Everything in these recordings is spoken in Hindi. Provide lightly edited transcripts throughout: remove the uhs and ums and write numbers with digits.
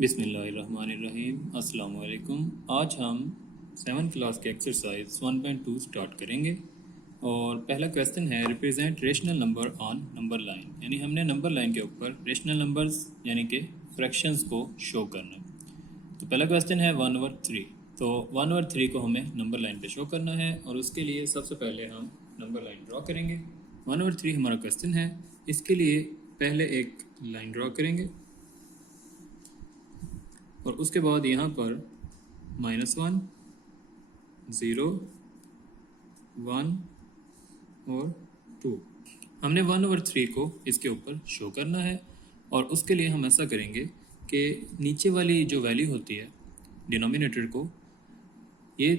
बिस्मिल्लाहिर्रहमानिर्रहीम। अस्सलाम वालेकुम। आज हम 7th क्लास के एक्सरसाइज 1.2 स्टार्ट करेंगे और पहला क्वेश्चन है represent rational number on number line, यानी हमने नंबर लाइन के ऊपर रेशनल नंबर्स यानी कि फ्रैक्शंस को शो करना है। तो पहला क्वेश्चन है 1/3। तो 1/3 को हमें नंबर लाइन पे शो करना है और उसके लिए सबसे पहले हम नंबर लाइन ड्रॉ करेंगे। 1/3 हमारा क्वेश्चन है, इसके लिए पहले एक लाइन ड्रॉ करेंगे और उसके बाद यहाँ पर -1, 0, 1 और 2 हमने 1/3 को इसके ऊपर शो करना है। और उसके लिए हम ऐसा करेंगे कि नीचे वाली जो वैल्यू होती है डिनोमिनेटर को, ये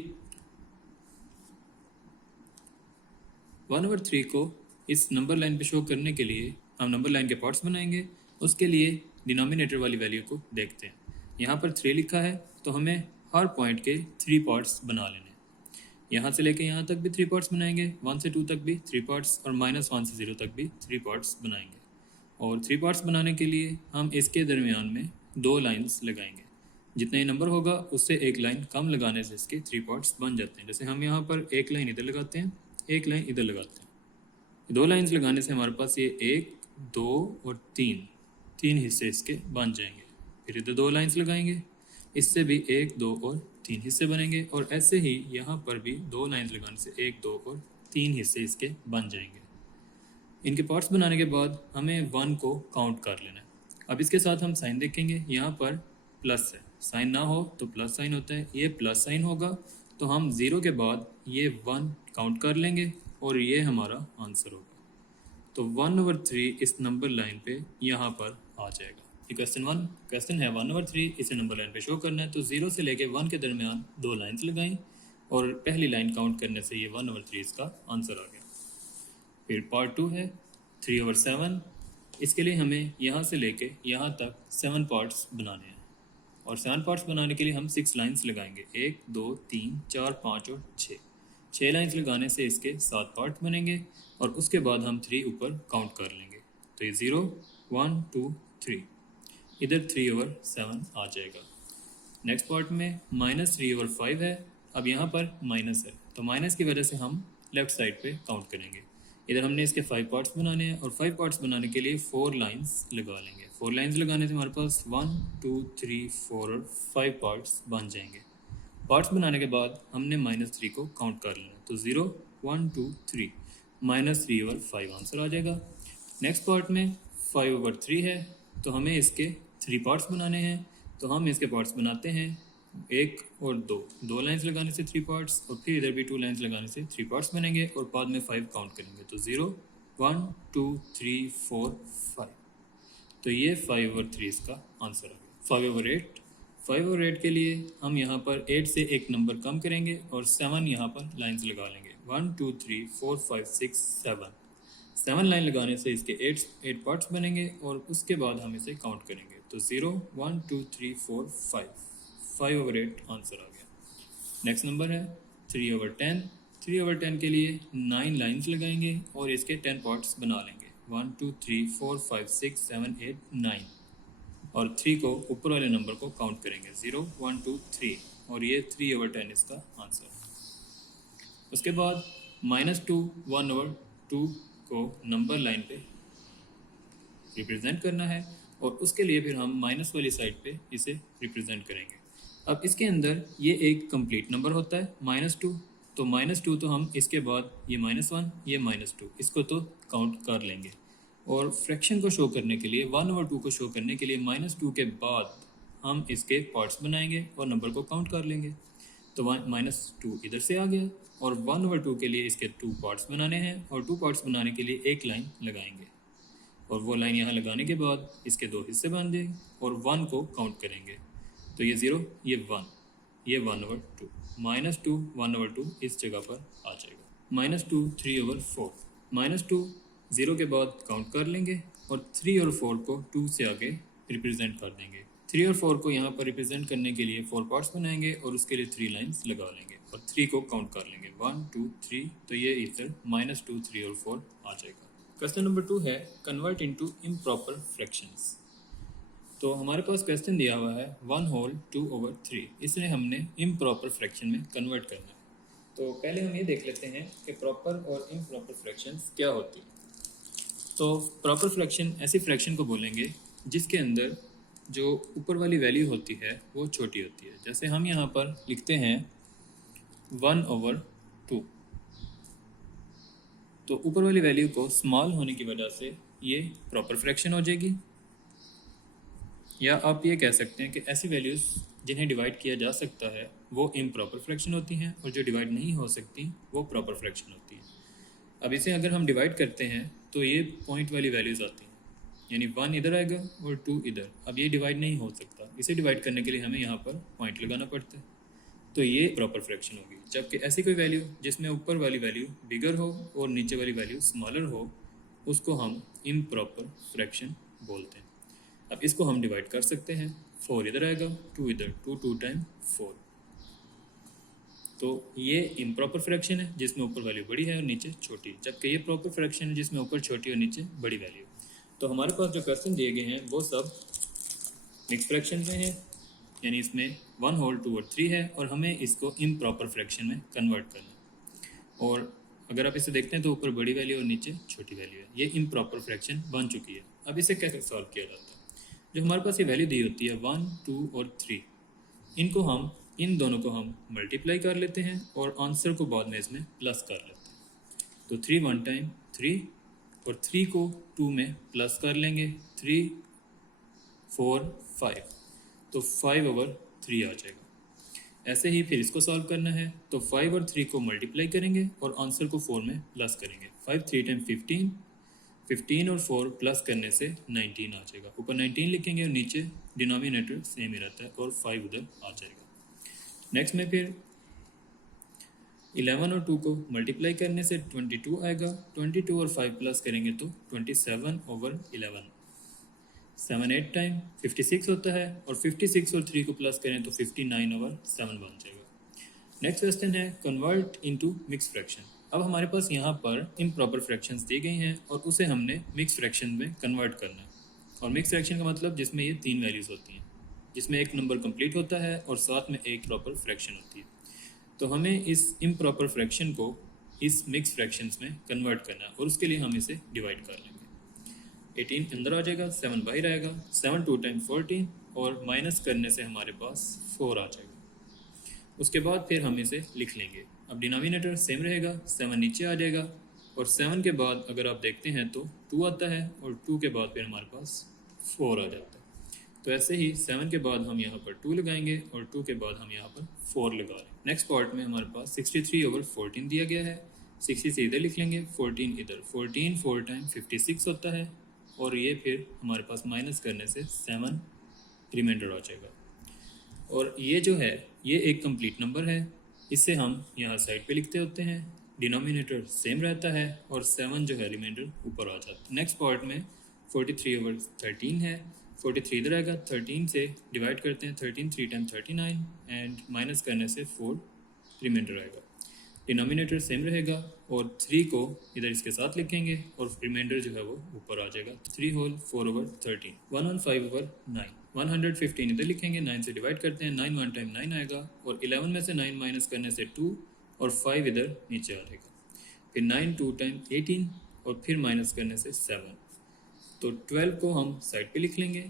1/3 को इस नंबर लाइन पे शो करने के लिए हम नंबर लाइन के पार्ट्स बनाएंगे। उसके लिए डिनोमिनेटर वाली वैल्यू को देखते हैं। यहाँ पर 3 लिखा है तो हमें हर पॉइंट के 3 पार्ट्स बना लेने हैं। यहाँ से लेके यहाँ तक भी 3 पार्ट्स बनाएंगे, 1 से 2 तक भी 3 पार्ट्स और -1 से 0 तक भी 3 पार्ट्स बनाएंगे। और 3 पार्ट्स बनाने के लिए हम इसके दरमियान में 2 लाइंस लगाएंगे। जितना ही नंबर होगा उससे एक लाइन कम लगाने से इसके 3 पार्ट्स बन जाते हैं। जैसे हम यहाँ पर एक लाइन इधर लगाते हैं, एक लाइन इधर लगाते हैं। 2 लाइंस लगाने से हमारे पास ये 1, 2 और 3 हिस्से इसके बन जाएंगे। फिर इधर 2 लाइंस लगाएंगे, इससे भी 1, 2 और 3 हिस्से बनेंगे। और ऐसे ही यहाँ पर भी 2 लाइंस लगाने से 1, 2 और 3 हिस्से इसके बन जाएंगे। इनके पार्ट्स बनाने के बाद हमें 1 को काउंट कर लेना है। अब इसके साथ हम साइन देखेंगे, यहाँ पर प्लस है, साइन ना हो तो प्लस साइन होता है, ये प्लस साइन होगा तो हम 0 के बाद ये 1 काउंट कर लेंगे और ये हमारा आंसर होगा। तो 1/3 इस नंबर लाइन पे यहाँ पर आ जाएगा। ये क्वेश्चन है 1/3 इसे नंबर लाइन पे शो करना है। तो 0 से लेके 1 के दरमियान 2 लाइंस लगाएं और पहली लाइन काउंट करने से ये 1/3 इसका आंसर आ गया। फिर पार्ट 2 है 3/7। इसके लिए हमें यहाँ से लेके यहाँ तक 7 पार्ट्स बनाने हैं और 7 पार्ट्स बनाने के लिए हम 6 लाइंस लगाएंगे, 1, 2, 3, 4, 5 और 6 लाइंस लगाने से इसके 7 पार्ट बनेंगे। और उसके बाद हम 3 ऊपर काउंट कर लेंगे। तो ये 0, 1, 2, 3, इधर 3/7 आ जाएगा। नेक्स्ट पार्ट में -3/5 है। अब यहाँ पर माइनस है तो माइनस की वजह से हम लेफ़्ट साइड पे काउंट करेंगे। इधर हमने इसके 5 पार्ट्स बनाने हैं और 5 पार्ट्स बनाने के लिए 4 लाइंस लगा लेंगे। 4 लाइंस लगाने से हमारे पास 1, 2, 3, 4 और 5 पार्ट्स बन जाएंगे। पार्ट्स बनाने के बाद हमने -3 को काउंट कर लेना। तो 0, 1, 2, 3, -3/5 आंसर आ जाएगा। नेक्स्ट पार्ट में 5/3 है तो हमें इसके 3 पार्ट्स बनाने हैं। तो हम इसके पार्ट्स बनाते हैं, 1 और 2 लाइंस लगाने से 3 पार्ट्स और फिर इधर भी 2 लाइंस लगाने से 3 पार्ट्स बनेंगे और बाद में 5 काउंट करेंगे। तो 0, 1, 2, 3, 4, 5। तो ये 5/3 इसका आंसर आ गया। 5/8 के लिए हम यहाँ पर 8 से एक नंबर कम करेंगे और 7 यहाँ पर लाइंस लगा लेंगे। 1, 2, 3, 4, 5, 6, 7 लाइन लगाने से इसके 8 पार्ट्स बनेंगे और उसके बाद हम इसे काउंट करेंगे। तो 0, 1, 2, 3, 4, 5/8 आंसर आ गया। नेक्स्ट नंबर है 3/10। 3/10 के लिए 9 लाइंस लगाएंगे और इसके 10 पार्ट्स बना लेंगे। 1, 2, 3, 4, 5, 6, 7, 8, 9 और 3 को ऊपर वाले नंबर को काउंट करेंगे, 0, 1, 2, 3 और ये 3/10 इसका आंसर। उसके बाद -2, 1/2 को नंबर लाइन पे रिप्रेजेंट करना है और उसके लिए फिर हम माइनस वाली साइड पे इसे रिप्रेजेंट करेंगे। अब इसके अंदर ये एक कंप्लीट नंबर होता है -2, तो -2 तो हम इसके बाद ये -1, ये -2 इसको तो काउंट कर लेंगे। और फ्रैक्शन को शो करने के लिए 1/2 को शो करने के लिए -2 के बाद हम इसके पार्ट्स बनाएंगे और नंबर को काउंट कर लेंगे। तो -2 इधर से आ गया और 1/2 के लिए इसके 2 पार्ट्स बनाने हैं और 2 पार्ट्स बनाने के लिए एक लाइन लगाएंगे और वो लाइन यहाँ लगाने के बाद इसके 2 हिस्से बन जाएंगे और 1 को काउंट करेंगे। तो ये 0, ये 1, ये 1/2, -2, 1/2 इस जगह पर आ जाएगा। -2, 3/4, -2 0 के बाद काउंट कर लेंगे और 3 और 4 को 2 से आगे रिप्रेजेंट कर देंगे। 3 और 4 को यहाँ पर रिप्रेजेंट करने के लिए 4 पार्ट्स बनाएंगे और उसके लिए 3 लाइंस लगा लेंगे और 3 को काउंट कर लेंगे, 1, 2, 3। तो ये इधर -2, 3 और 4 आ जाएगा। क्वेश्चन नंबर 2 है कन्वर्ट इनटू इम्प्रॉपर फ्रैक्शंस। तो हमारे पास क्वेश्चन दिया हुआ है 1/2/3, इसलिए हमने इम्प्रॉपर फ्रैक्शन में कन्वर्ट करना है। तो पहले हम ये देख लेते हैं कि प्रॉपर और इम्प्रॉपर फ्रैक्शंस क्या होती हैं। तो प्रॉपर फ्रैक्शन ऐसी फ्रैक्शन को बोलेंगे जिसके अंदर जो ऊपर वाली वैल्यू होती है वो छोटी होती है। जैसे हम यहाँ पर लिखते हैं 1/2, तो ऊपर वाली वैल्यू को स्मॉल होने की वजह से ये प्रॉपर फ्रैक्शन हो जाएगी, या आप ये कह सकते हैं कि ऐसी वैल्यूज़ जिन्हें डिवाइड किया जा सकता है वो इम्प्रॉपर फ्रैक्शन होती हैं, और जो डिवाइड नहीं हो सकती वो प्रॉपर फ्रैक्शन होती हैं। अब इसे अगर हम डिवाइड करते हैं तो ये पॉइंट वाली वैल्यूज़ आती हैं, यानी 1 इधर आएगा और 2 इधर। अब ये डिवाइड नहीं हो सकता, इसे डिवाइड करने के लिए हमें यहाँ पर पॉइंट लगाना पड़ता है, तो ये प्रॉपर फ्रैक्शन होगी। जबकि ऐसी कोई वैल्यू जिसमें ऊपर वाली वैल्यू बिगर हो और नीचे वाली वैल्यू स्मॉलर हो, उसको हम इम्प्रॉपर फ्रैक्शन बोलते हैं। अब इसको हम डिवाइड कर सकते हैं, 4 इधर आएगा, 2 इधर, 2 टाइम 4। तो ये इम्प्रॉपर फ्रैक्शन है जिसमें ऊपर वैल्यू बड़ी है और नीचे छोटी, जबकि ये प्रॉपर फ्रैक्शन है जिसमें ऊपर छोटी और नीचे बड़ी वैल्यू। तो हमारे पास जो क्वेश्चन दिए गए हैं वो सब मिक्स फ्रैक्शन में है, यानी इसमें 1/2/3 है और हमें इसको इम्प्रॉपर फ्रैक्शन में कन्वर्ट करना है। और अगर आप इसे देखते हैं तो ऊपर बड़ी वैल्यू और नीचे छोटी वैल्यू है, ये इम्प्रॉपर फ्रैक्शन बन चुकी है। अब इसे कैसे सॉल्व किया जाता है? जो हमारे पास ये वैल्यू दी होती है 1, 2 और 3, इन दोनों को हम मल्टीप्लाई कर लेते हैं और आंसर को बाद में इसमें प्लस कर लेते हैं। तो 3 1 टाइम 3, और 3 को 2 में प्लस कर लेंगे, 3 4 5, तो 5/3 आ जाएगा। ऐसे ही फिर इसको सॉल्व करना है, तो 5 और 3 को मल्टीप्लाई करेंगे और आंसर को 4 में प्लस करेंगे। 5 3 टाइम 15, 15 और 4 प्लस करने से 19 आ जाएगा। ऊपर 19 लिखेंगे और नीचे डिनोमिनेटर सेम ही रहता है और 5 उधर आ जाएगा। नेक्स्ट में फिर 11 और 2 को मल्टीप्लाई करने से 22 आएगा, 22 और 5 प्लस करेंगे तो 27/11। 7 8 टाइम 56 होता है, और 56 और 3 को प्लस करें तो 59/7 बन जाएगा। नेक्स्ट क्वेश्चन है कन्वर्ट इनटू मिक्स फ्रैक्शन। अब हमारे पास यहाँ पर इम्प्रॉपर फ्रैक्शंस दी गई हैं और उसे हमने मिक्स फ्रैक्शन में कन्वर्ट करना है। और मिक्स फ्रैक्शन का मतलब जिसमें ये 3 वैल्यूज़ होती हैं, जिसमें एक नंबर कंप्लीट होता है और साथ में एक प्रॉपर फ्रैक्शन होती है। तो हमें इस इम्प्रॉपर फ्रैक्शन को इस मिक्स फ्रैक्शंस में कन्वर्ट करना है, और उसके लिए हम इसे डिवाइड कर लेंगे। 18 अंदर आ जाएगा, 7 बाहर आएगा, 7 2 टाइम 14, और माइनस करने से हमारे पास 4 आ जाएगा। उसके बाद फिर हम इसे लिख लेंगे। अब डिनोमिनेटर सेम रहेगा, 7 नीचे आ जाएगा, और 7 के बाद अगर आप देखते हैं तो 2 आता है, और 2 के बाद फिर हमारे पास 4 आ जाता है। तो ऐसे ही 7 के बाद हम यहाँ पर 2 लगाएंगे और 2 के बाद हम यहाँ पर 4 लगा रहे हैं। नेक्स्ट पार्ट में हमारे पास 63/14 दिया गया है, 63 इधर लिख लेंगे, 14 इधर। 14 4 टाइम 56 होता है, और ये फिर हमारे पास माइनस करने से 7 रिमाइंडर आ जाएगा। और ये जो है ये एक कंप्लीट नंबर है, इसे हम यहाँ साइड पे लिखते होते हैं। डिनोमिनेटर सेम रहता है और 7 जो है रिमाइंडर ऊपर आ जाता है। नेक्स्ट पार्ट में 43/13 है, 43 इधर आएगा, 13 से डिवाइड करते हैं, 13 3 टाइम 39, एंड माइनस करने से 4 रिमाइंडर आएगा। डिनोमिनेटर सेम रहेगा और 3 को इधर इसके साथ लिखेंगे और रिमाइंडर जो है वो ऊपर आ जाएगा। 3 होल 4/13, 115/9, 115 इधर लिखेंगे, 9 से डिवाइड करते हैं, 9 1 टाइम 9 आएगा, और 11 में से 9 माइनस करने से 2, और 5 इधर नीचे आ जाएगा। फिर 9 2 टाइम 18, और फिर माइनस करने से 7, तो 12 को हम साइड पे लिख लेंगे,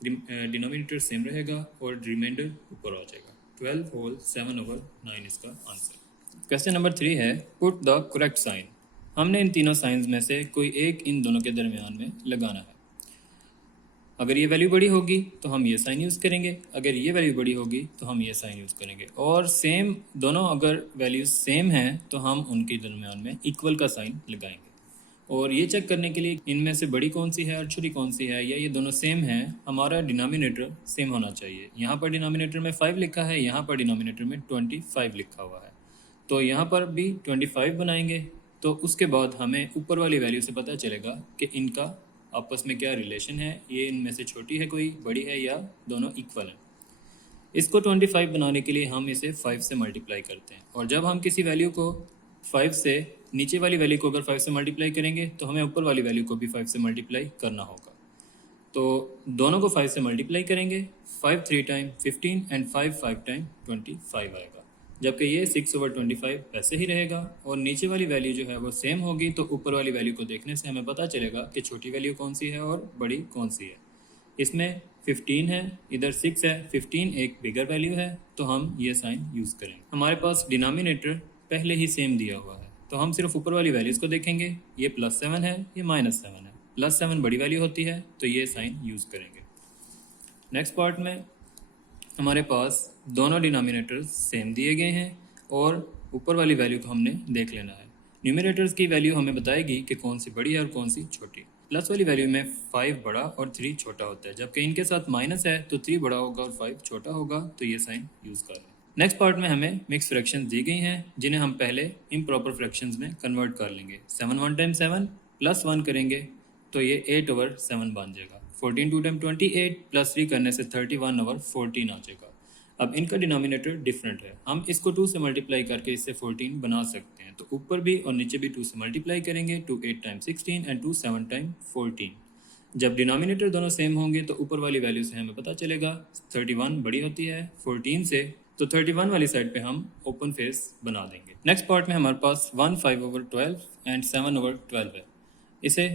डिनोमिनेटर सेम रहेगा और रिमाइंडर ऊपर आ जाएगा। 12 होल 7/9 इसका आंसर। क्वेश्चन नंबर 3 है पुट द करेक्ट साइन। हमने इन तीनों साइंस में से कोई एक इन दोनों के दरमियान में लगाना है। अगर ये वैल्यू बड़ी होगी तो हम ये साइन यूज़ करेंगे, अगर ये वैल्यू बड़ी होगी तो हम ये साइन यूज़ करेंगे, और सेम दोनों अगर वैल्यूज सेम हैं तो हम उनके दरमियान में इक्वल का साइन लगाएंगे। और ये चेक करने के लिए इनमें से बड़ी कौन सी है और छोटी कौन सी है, या ये दोनों सेम हैं, हमारा डिनोमिनेटर सेम होना चाहिए। यहाँ पर डिनोमिनेटर में 5 लिखा है, यहाँ पर डिनोमिनेटर में 25 लिखा हुआ है, तो यहाँ पर भी 25 बनाएंगे। तो उसके बाद हमें ऊपर वाली वैल्यू से पता चलेगा कि इनका आपस में क्या रिलेशन है, ये इनमें से छोटी है कोई, बड़ी है, या दोनों इक्वल हैं। इसको 25 बनाने के लिए हम इसे 5 से मल्टीप्लाई करते हैं, और जब हम किसी वैल्यू को 5 से, नीचे वाली वैल्यू को अगर 5 से मल्टीप्लाई करेंगे तो हमें ऊपर वाली वैल्यू को भी 5 से मल्टीप्लाई करना होगा। तो दोनों को 5 से मल्टीप्लाई करेंगे, 5 3 टाइम 15 एंड 5 5 टाइम 25 आएगा, जबकि ये 6/25 वैसे ही रहेगा और नीचे वाली वैल्यू जो है वो सेम होगी। तो ऊपर वाली वैल्यू को देखने से हमें पता चलेगा कि छोटी वैल्यू कौन सी है और बड़ी कौन सी है। इसमें 15 है, इधर 6 है, 15 एक बिगर वैल्यू है, तो हम ये साइन यूज़ करेंगे। हमारे पास डिनोमिनेटर पहले ही सेम दिया हुआ है, तो हम सिर्फ ऊपर वाली वैल्यूज़ को देखेंगे। ये +7 है, ये -7 है। +7 बड़ी वैल्यू होती है, तो ये साइन यूज़ करेंगे। नेक्स्ट पार्ट में हमारे पास दोनों डिनोमिनेटर्स सेम दिए गए हैं और ऊपर वाली वैल्यू को हमने देख लेना है। न्यूमिनेटर्स की वैल्यू हमें बताएगी कि कौन सी बड़ी है और कौन सी छोटी। प्लस वाली वैल्यू में 5 बड़ा और 3 छोटा होता है, जबकि इनके साथ माइनस है तो 3 बड़ा होगा और 5 छोटा होगा, तो ये साइन यूज़ कर रहे हैं। नेक्स्ट पार्ट में हमें मिक्स फ्रैक्शंस दी गई हैं, जिन्हें हम पहले इम्प्रॉपर फ्रैक्शंस में कन्वर्ट कर लेंगे। 7 1 टाइम 7 प्लस 1 करेंगे तो ये 8/7 बन जाएगा। 14 2 टाइम 28 प्लस 3 करने से 31/14 आ जाएगा। अब इनका डिनोमिनेटर डिफरेंट है, हम इसको 2 से मल्टीप्लाई करके इससे 14 बना सकते हैं। तो ऊपर भी और नीचे भी 2 से मल्टीप्लाई करेंगे, 2 8 टाइम 16 एंड 2 7 टाइम 14। जब डिनोमिनेटर दोनों सेम होंगे तो ऊपर वाली वैल्यू से हमें पता चलेगा 31 बड़ी होती है 14 से, तो 31 वाली साइड पे हम ओपन फेस बना देंगे। नेक्स्ट पार्ट में हमारे पास 1 5/12 एंड 7/12 है। इसे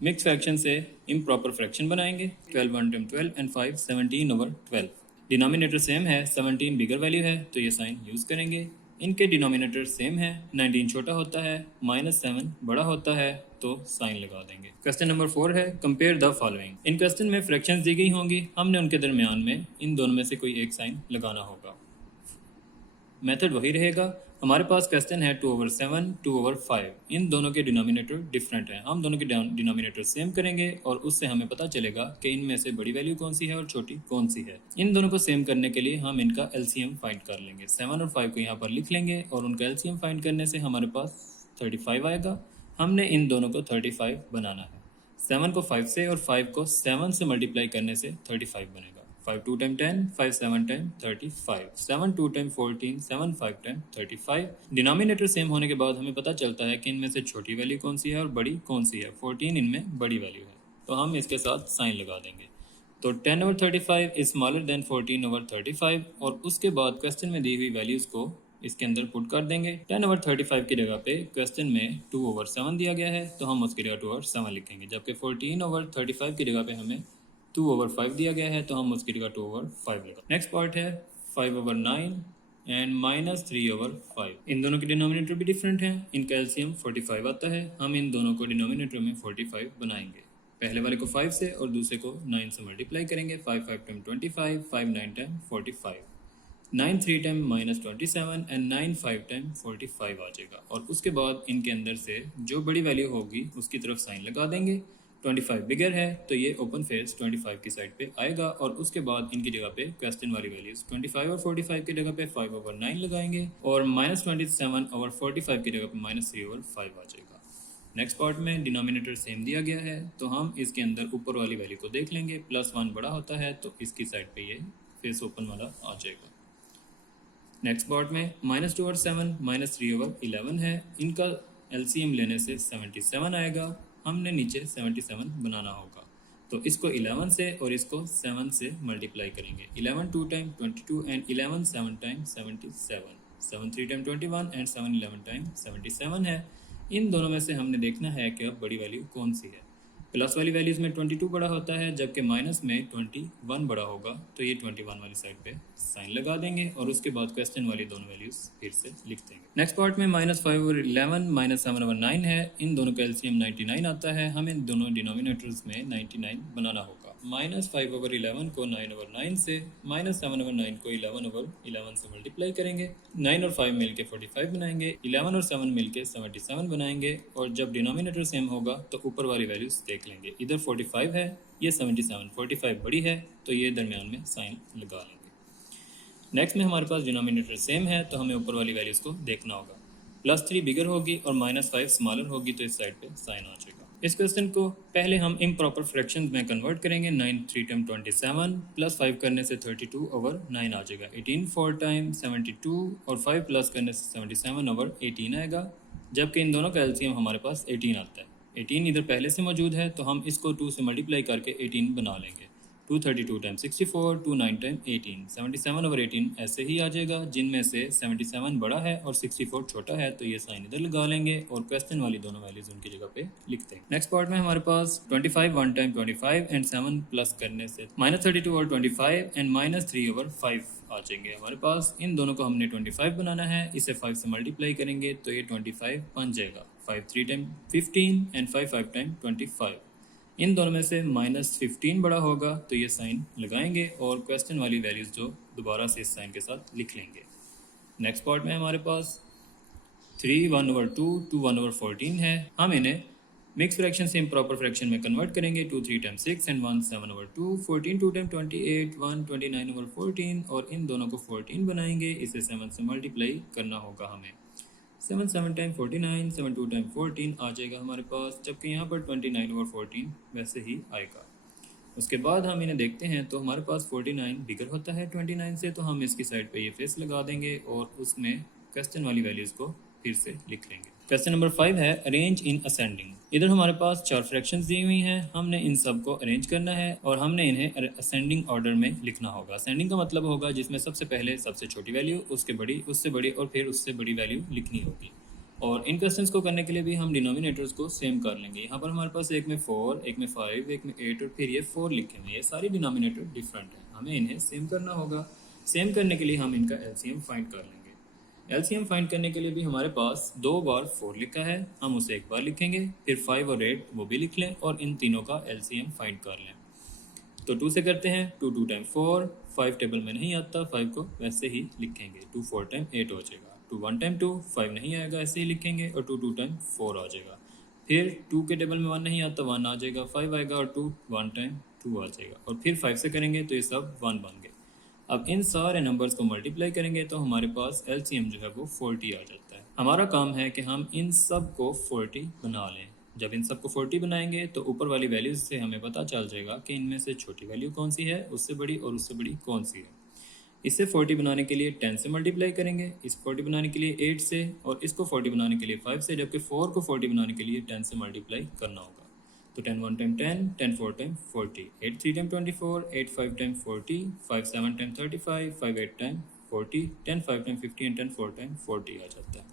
मिक्स फ्रैक्शन से इम्प्रॉपर फ्रैक्शन बनाएंगे। 12 1 टाइम 12 एंड 5 17/12। डिनोमिनेटर सेम है, 17 बिगर वैल्यू है, तो ये साइन यूज़ करेंगे। इनके डिनोमिनेटर सेम है, 19 छोटा होता है, -7 बड़ा होता है, तो साइन लगा देंगे। क्वेश्चन नंबर 4 है, compare the following. In question में फ्रैक्शंस दी गई होंगी, हमने उनके दरमियान में इन दोनों में से कोई एक साइन लगाना होगा। मेथड वही रहेगा। हमारे पास क्वेश्चन है 2/7 2/5। इन दोनों के डिनोमिनेटर डिफरेंट हैं, हम दोनों के डिनोमिनेटर सेम करेंगे और उससे हमें पता चलेगा कि इनमें से बड़ी वैल्यू कौन सी है और छोटी कौन सी है। इन दोनों को सेम करने के लिए हम इनका एलसीएम फाइंड कर लेंगे। 7 और 5 को यहाँ पर लिख लेंगे और उनका एलसीएम फाइंड करने से हमारे पास 35 आएगा। हमने इन दोनों को 35 बनाना है। 7 को 5 से और 5 को 7 से मल्टीप्लाई करने से 35 बनेगा। 5 2 time 10 5 7 time 35 7 2 time 14 7 5 time 35। Denominator same होने के बाद हमें पता चलता है कि इनमें से छोटी वैल्यू कौन सी है और बड़ी कौन सी है। 14 इनमें बड़ी वैल्यू है, तो हम इसके साथ साइन लगा देंगे। तो 10/35 इज स्मॉलर देन 14/35 और उसके बाद क्वेश्चन में दी हुई वैल्यूज़ को इसके अंदर पुट कर देंगे। 10/35 की जगह पे क्वेश्चन में 2/7 दिया गया है, तो हम उसकी जगह 2/7 लिखेंगे, जबकि 14/35 की जगह पे हमें 2/5 दिया गया है, तो हम उसकी जगह 2/5 लगा। नेक्स्ट पार्ट है 5/9 एंड -3/5। इन दोनों के डिनोमिनेटर भी डिफरेंट हैं, इनका एलसीएम 45 आता है। हम इन दोनों को डिनोमिनेटर में 45 बनाएंगे। पहले वाले को 5 से और दूसरे को 9 से मल्टीप्लाई करेंगे। 5 5 time 25 5 9 time 45 9 3 time -27 and 9 5 time 45 आ जाएगा। और उसके बाद इनके अंदर से जो बड़ी वैल्यू होगी उसकी तरफ साइन लगा देंगे। 25 बिगर है, तो ये ओपन फेस 25 की साइड पे आएगा और उसके बाद इनकी जगह पे क्वेश्चन वाली वैल्यूज 25 और 45 की जगह पे 5/9 लगाएंगे और -27 और 45 की जगह पे -3/5 आ जाएगा। नेक्स्ट पार्ट में डिनोमिनेटर सेम दिया गया है, तो हम इसके अंदर ऊपर वाली वैल्यू को देख लेंगे। +1 बड़ा होता है, तो इसकी साइड पे ये फेस ओपन वाला आ जाएगा। नेक्स्ट पार्ट में -2/7 -3/11 है। इनका एलसीएम लेने से 77 आएगा। हमने नीचे 77 बनाना होगा, तो इसको 11 से और इसको 7 से मल्टीप्लाई करेंगे। 11 2 time 22 and 11 7 time 77 7 3 time 21 and 7 11 time 77 है। इन दोनों में से हमने देखना है कि अब बड़ी वैल्यू कौन सी है। प्लस वाली वैल्यूज़ में 22 बड़ा होता है, जबकि माइनस में 21 बड़ा होगा, तो ये 21 वाली साइड पे साइन लगा देंगे और उसके बाद क्वेश्चन वाली दोनों वैल्यूज़ फिर से लिख देंगे। नेक्स्ट पार्ट में -5/11 -7/9 है। इन दोनों का एलसीएम 99 आता है। हमें दोनों डिनोमिनेटर्स में 99 बनाना होगा। -5/11 को 9/9 से, -7/9 को 11/11 से मल्टीप्लाई करेंगे। 9 और 5 मिलके 45 बनाएंगे। 11 और 7 मिलके 77 बनाएंगे और जब डिनोमिनेटर सेम होगा तो ऊपर वाली वैल्यूज देख लेंगे। इधर 45 है, ये 77, 45 बड़ी है, तो ये दरमियान में साइन लगा लेंगे। नेक्स्ट में हमारे पास डिनोमिनेटर सेम है, तो हमें ऊपर वाली वैल्यूज़ को देखना होगा। +3 बिगर होगी और -5 स्मॉलर होगी, तो इस साइड पे साइन आ जाएगा। इस क्वेश्चन को पहले हम इम्प्रॉपर फ्रैक्शंस में कन्वर्ट करेंगे। 9 3 टाइम 27 +5 करने से 32/9 आ जाएगा। 18 4 टाइम 72 और 5 प्लस करने से 77/18 आएगा, जबकि इन दोनों का एलसीएम हमारे पास 18 आता है। 18 इधर पहले से मौजूद है तो हम इसको 2 से मल्टीप्लाई करके 18 बना लेंगे। 232 टाइम 64, 29 टाइम 18, 77/18 ऐसे ही आ जाएगा, जिनमें से 77 बड़ा है और 64 छोटा है, तो ये साइन इधर लगा लेंगे और क्वेश्चन वाली दोनों वैल्यूज उनकी जगह पे लिखते हैं। नेक्स्ट पार्ट में हमारे पास 25 1 टाइम 25 एंड 7 प्लस करने से -32 और 25 एंड -3/5 आ जाएंगे हमारे पास। इन दोनों को हमने 25 बनाना है, इसे 5 से मल्टीप्लाई करेंगे तो ये 25 बन जाएगा। 5 3 टाइम 15 एंड 5 5 टाइम 25। इन दोनों में से -15 बड़ा होगा तो ये साइन लगाएंगे और क्वेश्चन वाली वैल्यूज़ जो दोबारा से इस साइन के साथ लिख लेंगे। नेक्स्ट पार्ट में हमारे पास 3 1/2 2 1/14 है। हम इन्हें मिक्स फ्रैक्शन से इम्प्रॉपर फ्रैक्शन में कन्वर्ट करेंगे। 2 3 टाइम 6 एंड 1 7/2, 14 2 टाइम 28, 1 29/14 और इन दोनों को 14 बनाएंगे। इसे 7 से मल्टीप्लाई करना होगा हमें। 7 7 टाइम 49, 7 2 टाइम 14 आ जाएगा हमारे पास, जबकि यहाँ पर 29/14 वैसे ही आएगा। उसके बाद हम इन्हें देखते हैं तो हमारे पास 49 बिगर होता है 29 से, तो हम इसकी साइड पे ये फेस लगा देंगे और उसमें क्वेश्चन वाली वैल्यूज़ को फिर से लिख लेंगे। क्वेश्चन नंबर 5 है अरेंज इन असेंडिंग। इधर हमारे पास 4 फ्रैक्शंस दी हुई हैं, हमने इन सब को अरेंज करना है और हमने इन्हें असेंडिंग ऑर्डर में लिखना होगा। असेंडिंग का मतलब होगा जिसमें सबसे पहले सबसे छोटी वैल्यू, उसके बड़ी, उससे बड़ी और फिर उससे बड़ी वैल्यू लिखनी होगी। और इन क्वेश्चंस को करने के लिए भी हम डिनोमिनेटर्स को सेम कर लेंगे। यहाँ पर हमारे पास एक में 4, एक में 5, एक में 8 और फिर ये 4 लिखे हुए हैं। ये सारी डिनोमिनेटर डिफरेंट हैं, हमें इन्हें सेम करना होगा। सेम करने के लिए हम इनका एलसीएम फाइंड कर लेंगे। एलसीएम फाइंड करने के लिए भी हमारे पास 2 बार 4 लिखा है, हम उसे एक बार लिखेंगे, फिर 5 और 8 वो भी लिख लें और इन तीनों का एलसीएम फाइंड कर लें। तो 2 से करते हैं। 2 2 टाइम 4, 5 टेबल में नहीं आता, 5 को वैसे ही लिखेंगे। 2 4 टाइम 8 हो जाएगा। 2 1 टाइम 2, 5 नहीं आएगा, ऐसे ही लिखेंगे और 2 2 टाइम 4 आ जाएगा। फिर 2 के टेबल में 1 नहीं आता, 1 आ जाएगा, 5 आएगा और 2 1 टाइम 2 आ जाएगा और फिर 5 से करेंगे तो ये सब 1 बन गए। अब इन सारे नंबर्स को मल्टीप्लाई करेंगे तो हमारे पास एलसीएम जो है वो 40 आ जाता है। हमारा काम है कि हम इन सब को 40 बना लें। जब इन सबको 40 बनाएंगे तो ऊपर वाली वैल्यूज से हमें पता चल जाएगा कि इनमें से छोटी वैल्यू कौन सी है, उससे बड़ी और उससे बड़ी कौन सी है। इसे 40 बनाने के लिए 10 से मल्टीप्लाई करेंगे, इस 40 बनाने के लिए 8 से और इसको 40 बनाने के लिए 5 से, जबकि 4 को 40 बनाने के लिए 10 से मल्टीप्लाई करना होगा। तो 10 1 time 10, 10 4 time 40, 8 3 time 24, 8 5 time 40, 5 7 time 35, 5 8 time 40, 10 5 time 50 and 10 4 time 40 आ जाता है।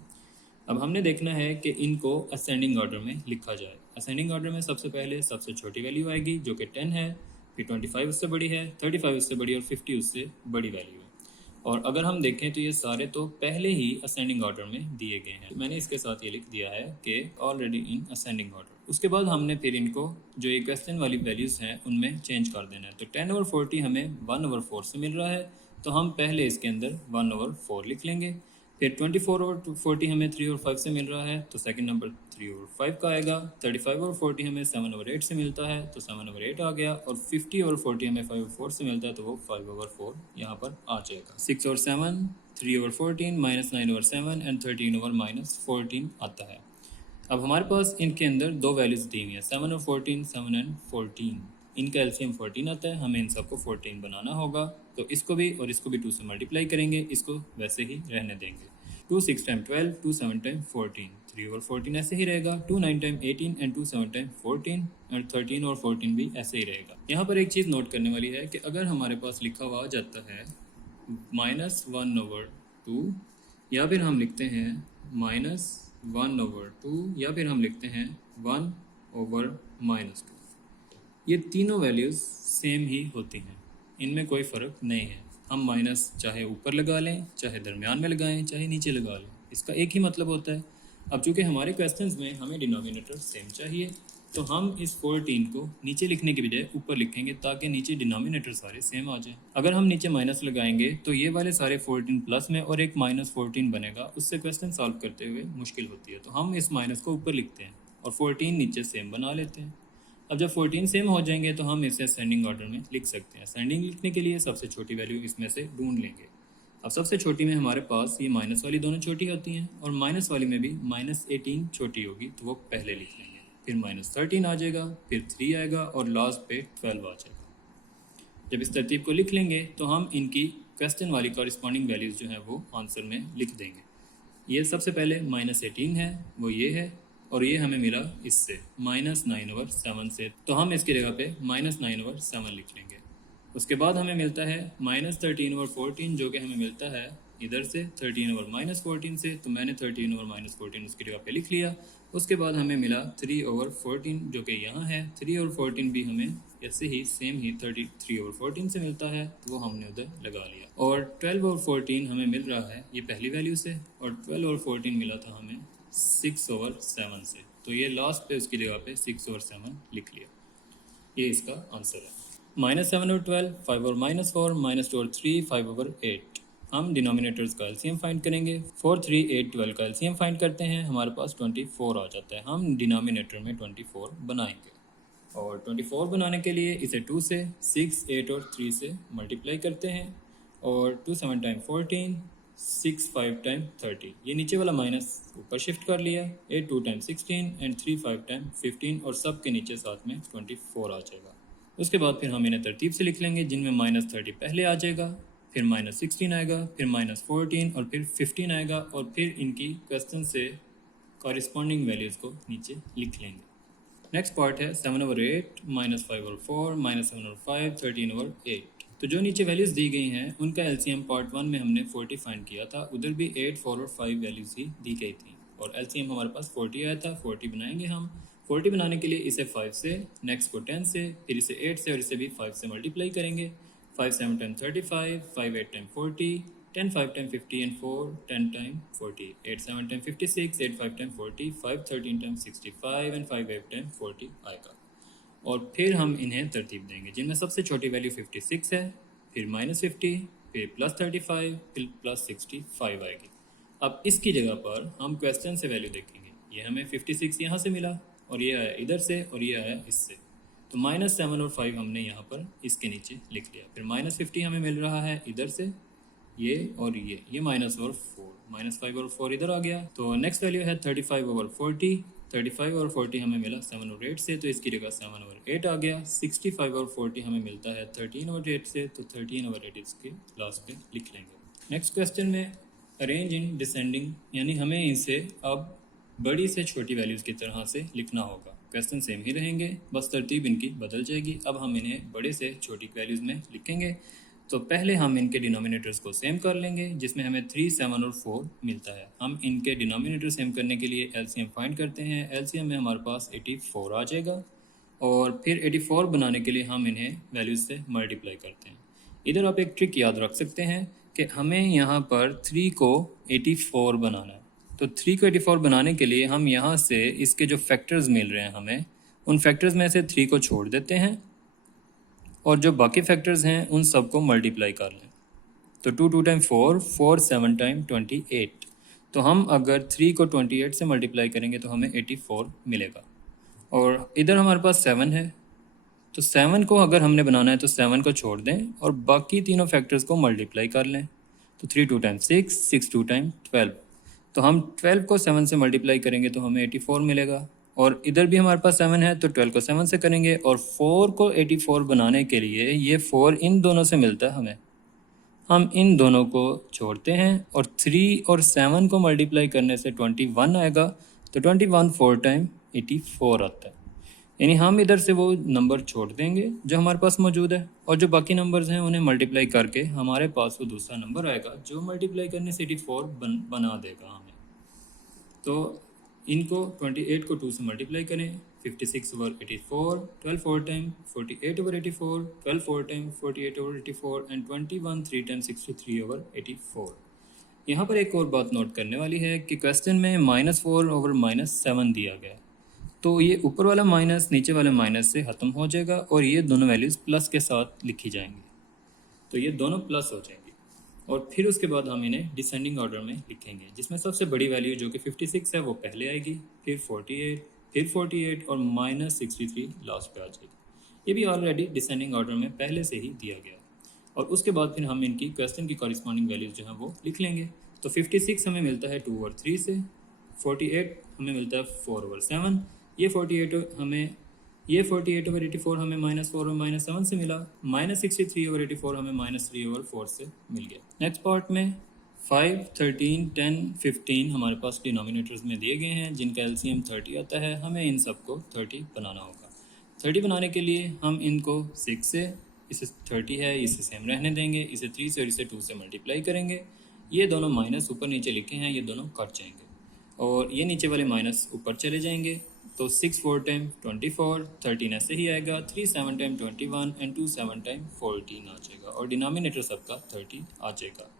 अब हमने देखना है कि इनको असेंडिंग ऑर्डर में लिखा जाए। असेंडिंग ऑर्डर में सबसे पहले सबसे छोटी वैल्यू आएगी जो कि 10 है, फिर 25 उससे बड़ी है, 35 उससे बड़ी और 50 उससे बड़ी वैल्यू है। और अगर हम देखें तो ये सारे तो पहले ही असेंडिंग ऑर्डर में दिए गए हैं। मैंने इसके साथ ये लिख दिया है कि ऑलरेडी इन असेंडिंग ऑर्डर। उसके बाद हमने फिर इनको जो ये क्वेश्चन वाली वैल्यूज़ हैं उनमें चेंज कर देना है। तो 10/40 हमें 1/4 से मिल रहा है, तो हम पहले इसके अंदर 1/4 लिख लेंगे। फिर 24/40 हमें 3 और 5 से मिल रहा है, तो सेकंड नंबर 3 और 5 का आएगा। 35/40 हमें 7/8 से मिलता है, तो 7/8 आ गया। और 50/40 हमें 5/4 से मिलता है, तो वो 5/4 यहाँ पर आ जाएगा। 6 और 7, 3/14, -9/7 एंड 13/-14 आता है। अब हमारे पास इनके अंदर दो वैल्यूज़ दी हुई हैं, 7 और 14, 7 एंड 14। इनका एलसीएम 14 आता है, हमें इन सबको 14 बनाना होगा। तो इसको भी और इसको भी 2 से मल्टीप्लाई करेंगे, इसको वैसे ही रहने देंगे। 2 6 टाइम 12, 2 7 टाइम 14, 3 और 14 ऐसे ही रहेगा। 2 9 टाइम 18 एंड 2 7 टाइम 14 और 13 और 14 भी ऐसे ही रहेगा। यहाँ पर एक चीज़ नोट करने वाली है कि अगर हमारे पास लिखा हुआ आ जाता है -1/2 या फिर हम लिखते हैं -1/2 या फिर हम लिखते हैं 1/-2, ये तीनों वैल्यूज़ सेम ही होती हैं, इनमें कोई फ़र्क नहीं है। हम माइनस चाहे ऊपर लगा लें, चाहे दरमियान में लगाएं, चाहे नीचे लगा लें, इसका एक ही मतलब होता है। अब चूँकि हमारे क्वेश्चंस में हमें डिनोमिनेटर सेम चाहिए, तो हम इस 14 को नीचे लिखने के बजाय ऊपर लिखेंगे ताकि नीचे डिनोमिनेटर सारे सेम आ जाएं। अगर हम नीचे माइनस लगाएंगे तो ये वाले सारे 14 प्लस में और एक -14 बनेगा, उससे क्वेश्चन सॉल्व करते हुए मुश्किल होती है। तो हम इस माइनस को ऊपर लिखते हैं और 14 नीचे सेम बना लेते हैं। अब जब 14 सेम हो जाएंगे तो हम इसे असेंडिंग ऑर्डर में लिख सकते हैं। असेंडिंग लिखने के लिए सबसे छोटी वैल्यू इसमें से ढूंढ लेंगे। अब सबसे छोटी में हमारे पास ये माइनस वाली दोनों छोटी होती हैं और माइनस वाली में भी -18 छोटी होगी, तो वो पहले लिख लेंगे। फिर -13 आ जाएगा, फिर 3 आएगा और लास्ट पे 12 आ जाएगा। जब इस तरतीब को लिख लेंगे तो हम इनकी क्वेश्चन वाली कॉरिस्पॉन्डिंग वैल्यूज़ जो है वो आंसर में लिख देंगे। ये सबसे पहले -18 है, वो ये है, और ये हमें मिला इससे -9/7 से, तो हम इसकी जगह पे -9/7 लिख लेंगे। उसके बाद हमें मिलता है -13/14 जो कि हमें मिलता है इधर से 13/-14 से, तो मैंने 13/-14 उसकी जगह पे लिख लिया। उसके बाद हमें मिला 3/14 जो कि यहाँ है। 3/14 भी हमें ऐसे ही सेम ही 33/14 से मिलता है, तो वो हमने उधर लगा लिया। और 12/14 हमें मिल रहा है ये पहली वैल्यू से, और 12/14 मिला था हमें 6/7 से, तो ये लास्ट पे उसकी जगह पे 6/7 लिख लिया। ये इसका आंसर है। -7/12, 5/-4, -2/3, 5/8। हम डिनोमिनेटर्स का एलसीएम फाइंड करेंगे। 4, 3, 8, 12 का एलसीएम फाइंड करते हैं, हमारे पास 24 आ जाता है। हम डिनोमिनेटर में 24 बनाएंगे, और 24 बनाने के लिए इसे 2 से, 6, 8 और 3 से मल्टीप्लाई करते हैं, और 2 7 टाइम 14, 6 5 टाइम 30, ये नीचे वाला माइनस ऊपर शिफ्ट कर लिया, 8 2 टाइम 16 एंड 3 5 टाइम 15, और सब के नीचे साथ में 24 आ जाएगा। उसके बाद फिर हम इन्हें तरतीब से लिख लेंगे, जिनमें -30 पहले आ जाएगा, फिर -16 आएगा, फिर -14 और फिर 15 आएगा, और फिर इनकी क्वेश्चन से कॉरिस्पॉन्डिंग वैल्यूज़ को नीचे लिख लेंगे। नेक्स्ट पार्ट है 7/8, -5/4, -7/5, 13/8। तो जो नीचे वैल्यूज़ दी गई हैं उनका एलसीएम पार्ट 1 में हमने 40 फाइंड किया था, उधर भी 8, 4 और 5 वैल्यूज़ ही दी गई थी, और एलसीएम हमारे पास 40 आया था। 40 बनाएंगे हम। 40 बनाने के लिए इसे 5 से, नेक्स्ट को 10 से, फिर इसे 8 से, और इसे भी 5 से मल्टीप्लाई करेंगे। 5 7 time 35, 5 8 time 40, 10 5 time 50 and 4 10 time 40, 8 7 time 56, 8 5 time 40, 5 13 time 65 and 5 8 time 40 आएगा। और फिर हम इन्हें तरतीब देंगे, जिनमें सबसे छोटी वैल्यू 56 है, फिर -50, फिर +35, फिर +65 आएगी। अब इसकी जगह पर हम क्वेश्चन से वैल्यू देखेंगे। ये हमें 56 यहाँ से मिला, और ये आया इधर से, और ये आया इससे, तो -7 और 5 हमने यहाँ पर इसके नीचे लिख लिया। फिर -50 हमें मिल रहा है इधर से, ये और ये -4, -5 और 4 इधर आ गया। तो नेक्स्ट वैल्यू है 35/40। 35/40 हमें मिला 7/8 से, तो इसकी जगह 7/8 आ गया। 65/40 हमें मिलता है 13/8 से, तो 13/8 इसके लास्ट पे लिख लेंगे। नेक्स्ट क्वेश्चन में अरेंज इन डिसेंडिंग, यानी हमें इसे अब बड़ी से छोटी वैल्यूज़ की तरह से लिखना होगा। क्वेश्चन सेम ही रहेंगे, बस तरतीब इनकी बदल जाएगी। अब हम इन्हें बड़े से छोटी वैल्यूज़ में लिखेंगे। तो पहले हम इनके डिनोमिनेटर्स को सेम कर लेंगे, जिसमें हमें 3, 7 और 4 मिलता है। हम इनके डिनोमिनेटर सेम करने के लिए एलसीएम फाइंड करते हैं। एलसीएम में हमारे पास 84 आ जाएगा, और फिर 84 बनाने के लिए हम इन्हें वैल्यूज़ से मल्टीप्लाई करते हैं। इधर आप एक ट्रिक याद रख सकते हैं कि हमें यहाँ पर 3 को 84 बनाना है। तो 3 को 84 बनाने के लिए हम यहाँ से इसके जो फैक्टर्स मिल रहे हैं हमें, उन फैक्टर्स में से 3 को छोड़ देते हैं, और जो बाकी फैक्टर्स हैं उन सब को मल्टीप्लाई कर लें। तो 2 2 टाइम 4, 4 7 टाइम 28। तो हम अगर 3 को 28 से मल्टीप्लाई करेंगे तो हमें 84 मिलेगा। और इधर हमारे पास 7 है, तो 7 को अगर हमने बनाना है तो 7 को छोड़ दें और बाकी तीनों फैक्टर्स को मल्टीप्लाई कर लें। तो 3 2 टाइम 6, 6 2 टाइम 12। तो हम 12 को 7 से मल्टीप्लाई करेंगे तो हमें 84 मिलेगा। और इधर भी हमारे पास 7 है, तो 12 को 7 से करेंगे, और 4 को 84 बनाने के लिए ये 4 इन दोनों से मिलता है हमें। हम इन दोनों को छोड़ते हैं, और 3 और 7 को मल्टीप्लाई करने से 21 आएगा। तो 21 4 टाइम 84 आता है। यानी हम इधर से वो नंबर छोड़ देंगे जो हमारे पास मौजूद है, और जो बाकी नंबर्स हैं उन्हें मल्टीप्लाई करके हमारे पास वो दूसरा नंबर आएगा जो मल्टीप्लाई करने से 84 बना देगा हमें। तो इनको 28 को 2 से मल्टीप्लाई करें, 56/84, 12 4 टाइम 48/84, 12 4 टाइम 48/84 एंड 21 3 टाइम 63/84। यहाँ पर एक और बात नोट करने वाली है कि क्वेश्चन में -4/-7 दिया गया है, तो ये ऊपर वाला माइनस नीचे वाले माइनस से ख़त्म हो जाएगा, और ये दोनों वैल्यूज़ प्लस के साथ लिखी जाएंगी। तो ये दोनों प्लस हो जाएंगी, और फिर उसके बाद हम इन्हें डिसेंडिंग ऑर्डर में लिखेंगे, जिसमें सबसे बड़ी वैल्यू जो कि 56 है वो पहले आएगी, फिर 48, फिर 48 और -63 लास्ट पे आ जाएगी। ये भी ऑलरेडी डिसेंडिंग ऑर्डर में पहले से ही दिया गया। और उसके बाद फिर हम इनकी क्वेश्चन की कॉरिस्पॉन्डिंग वैल्यूज़ जो हैं वो लिख लेंगे। तो 56 हमें मिलता है 2/3 से, 48 हमें मिलता है 4/7, ये 48 हमें -4/84 हमें -4 और -7 से मिला, -63/84 हमें -3/4 से मिल गया। नेक्स्ट पार्ट में 5, 13, 10, 15 हमारे पास डिनोमिनेटर्स में दिए गए हैं जिनका एलसीएम 30 आता है। हमें इन सबको 30 बनाना होगा। 30 बनाने के लिए हम इनको 6 से, इसे 30 है इसे सेम रहने देंगे, इसे 3 से और इसे 2 से मल्टीप्लाई करेंगे। ये दोनों माइनस ऊपर नीचे लिखे हैं, ये दोनों कट जाएंगे और ये नीचे वाले माइनस ऊपर चले जाएंगे। तो 6 4 टाइम 24, 13 ऐसे ही आएगा, 3 7 टाइम 21 एंड 2 7 टाइम 14 आ जाएगा और डिनोमिनेटर सबका 30 आ जाएगा।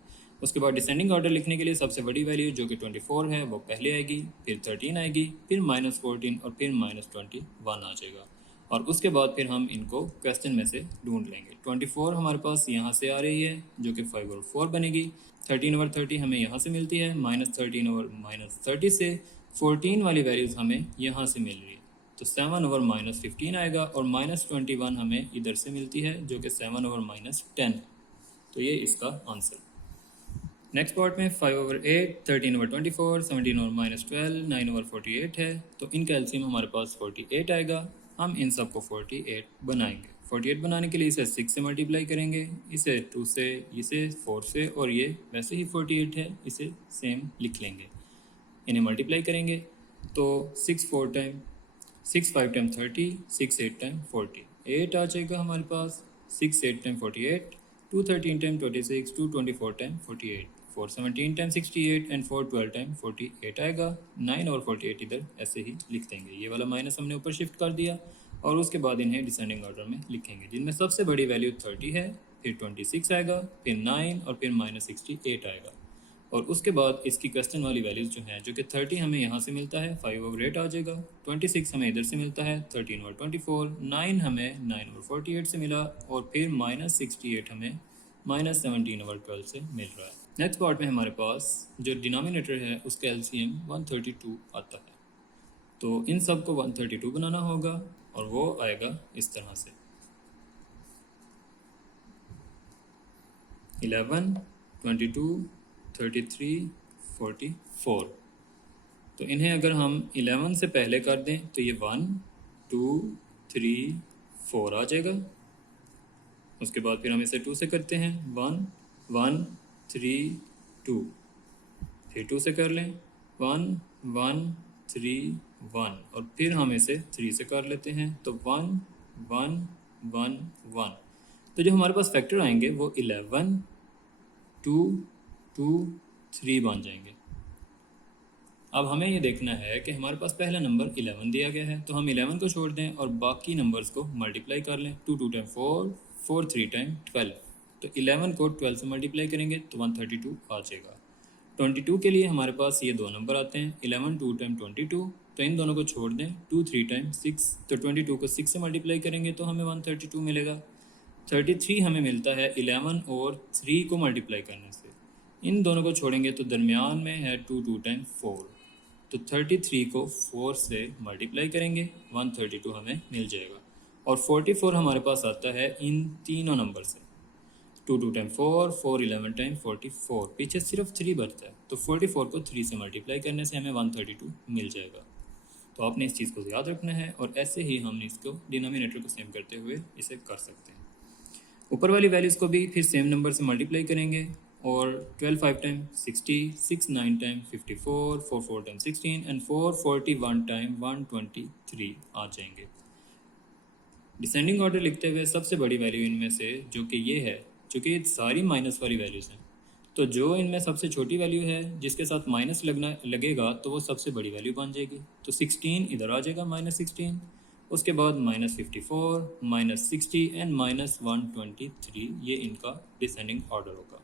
उसके बाद डिसेंडिंग ऑर्डर लिखने के लिए सबसे बड़ी वैल्यू जो कि 24 है वो पहले आएगी, फिर 13 आएगी, फिर -14 और फिर -21 आ जाएगा। और उसके बाद फिर हम इनको क्वेश्चन में से ढूंढ लेंगे। 24 हमारे पास यहाँ से आ रही है जो कि 5 और 4 बनेगी। 13/30 हमें यहाँ से मिलती है, -13 और -30 से 14 वाली वैल्यूज़ हमें यहाँ से मिल रही है, तो 7 ओवर -15 आएगा और -21 हमें इधर से मिलती है जो कि 7 ओवर -10 है। तो ये इसका आंसर। नेक्स्ट पार्ट में 5 ओवर 8, 13 ओवर 24, 17 ओवर -12, 9 ओवर 48 है। तो इनका एलसीएम हमारे पास 48 आएगा। हम इन सबको 48 बनाएंगे। 48 बनाने के लिए इसे 6 से मल्टीप्लाई करेंगे, इसे 2 से, इसे 4 से और ये वैसे ही 48 है, इसे सेम लिख लेंगे। इन्हें मल्टीप्लाई करेंगे तो 6 4 टाइम 6 5 टाइम 30, 6 8 टाइम 40, 8 आ जाएगा हमारे पास। 6 8 time 48, 2 13 time 26, 2 24 time 48, 4 17 time 68 and 4 12 time 48 आएगा। 9 और 48 इधर ऐसे ही लिख देंगे। ये वाला माइनस हमने ऊपर शिफ्ट कर दिया और उसके बाद इन्हें डिसेंडिंग ऑर्डर में लिखेंगे, जिनमें सबसे बड़ी वैल्यू 30 है, फिर 26 आएगा, फिर 9 और फिर -68 आएगा। और उसके बाद इसकी क्वेश्चन वाली वैल्यूज़ जो हैं, जो कि 30 हमें यहाँ से मिलता है, 5 ओवर 8 आ जाएगा। 26 हमें इधर से मिलता है, 13 ओवर 24, 9 हमें 9 ओवर 48 से मिला और फिर -68 हमें -17 ओवर 12 से मिल रहा है। नेक्स्ट पार्ट में हमारे पास जो डिनोमिनेटर है उसका एलसीएम 132 आता है। तो इन सब को 132 बनाना होगा और वो आएगा इस तरह से 11, 22, 33, 44। तो इन्हें अगर हम 11 से पहले कर दें तो ये 1 2 3 4 आ जाएगा। उसके बाद फिर हम इसे 2 से करते हैं, 1 1 3 2, फिर 2 से कर लें, 1 1 3 1 और फिर हम इसे 3 से कर लेते हैं, तो 1 1 1 1। तो जो हमारे पास फैक्टर आएंगे वो 11 2 2 3 बन जाएंगे। अब हमें ये देखना है कि हमारे पास पहला नंबर 11 दिया गया है, तो हम 11 को छोड़ दें और बाकी नंबर्स को मल्टीप्लाई कर लें। 2 2 टाइम 4, 4 3 टाइम 12। तो 11 को 12 से मल्टीप्लाई करेंगे तो 132 आ जाएगा। 22 के लिए हमारे पास ये दो नंबर आते हैं, 11 2 टाइम 22, तो इन दोनों को छोड़ दें। 2 3 टाइम 6, तो 22 को 6 से मल्टीप्लाई करेंगे तो हमें 132 मिलेगा। 33 हमें मिलता है 11 और 3 को मल्टीप्लाई करने से। इन दोनों को छोड़ेंगे तो दरमियान में है 2 2 टाइम 4, तो 33 को 4 से मल्टीप्लाई करेंगे, 132 हमें मिल जाएगा। और 44 हमारे पास आता है इन तीनों नंबर से, 2 2 टाइम 4, 4 11 टाइम 44, पीछे सिर्फ 3 बचता है, तो 44 को 3 से मल्टीप्लाई करने से हमें 132 मिल जाएगा। तो आपने इस चीज़ को याद रखना है और ऐसे ही हमने इसको डिनोमिनेटर को सेम करते हुए इसे कर सकते हैं। ऊपर वाली वैल्यूज़ को भी फिर सेम नंबर से मल्टीप्लाई करेंगे और 12 5 time 60, 6 9 time 54, 4 4 time 16 and 4 41 time 123 आ जाएंगे। डिसेंडिंग ऑर्डर लिखते हुए सबसे बड़ी वैल्यू इनमें से जो कि ये है, चूँकि सारी माइनस वाली वैल्यूज़ हैं, तो जो इनमें सबसे छोटी वैल्यू है जिसके साथ माइनस लगेगा तो वो सबसे बड़ी वैल्यू बन जाएगी। तो 16 इधर आ जाएगा, -16, उसके बाद -54, -60 एंड -123, ये इनका डिसेंडिंग ऑर्डर होगा।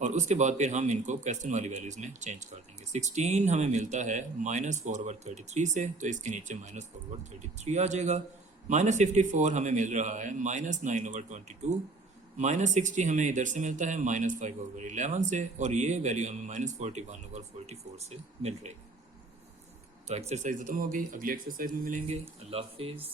और उसके बाद फिर हम इनको क्वेश्चन वाली वैल्यूज़ में चेंज कर देंगे। 16 हमें मिलता है -4/33 से, तो इसके नीचे -4/33 आ जाएगा। -54 हमें मिल रहा है -9/22, -60 हमें इधर से मिलता है -5/11 से, और ये वैल्यू हमें -41/44 से मिल रही है। तो एक्सरसाइज ख़त्म हो गई, अगली एक्सरसाइज में मिलेंगे। अल्लाह हाफिज़।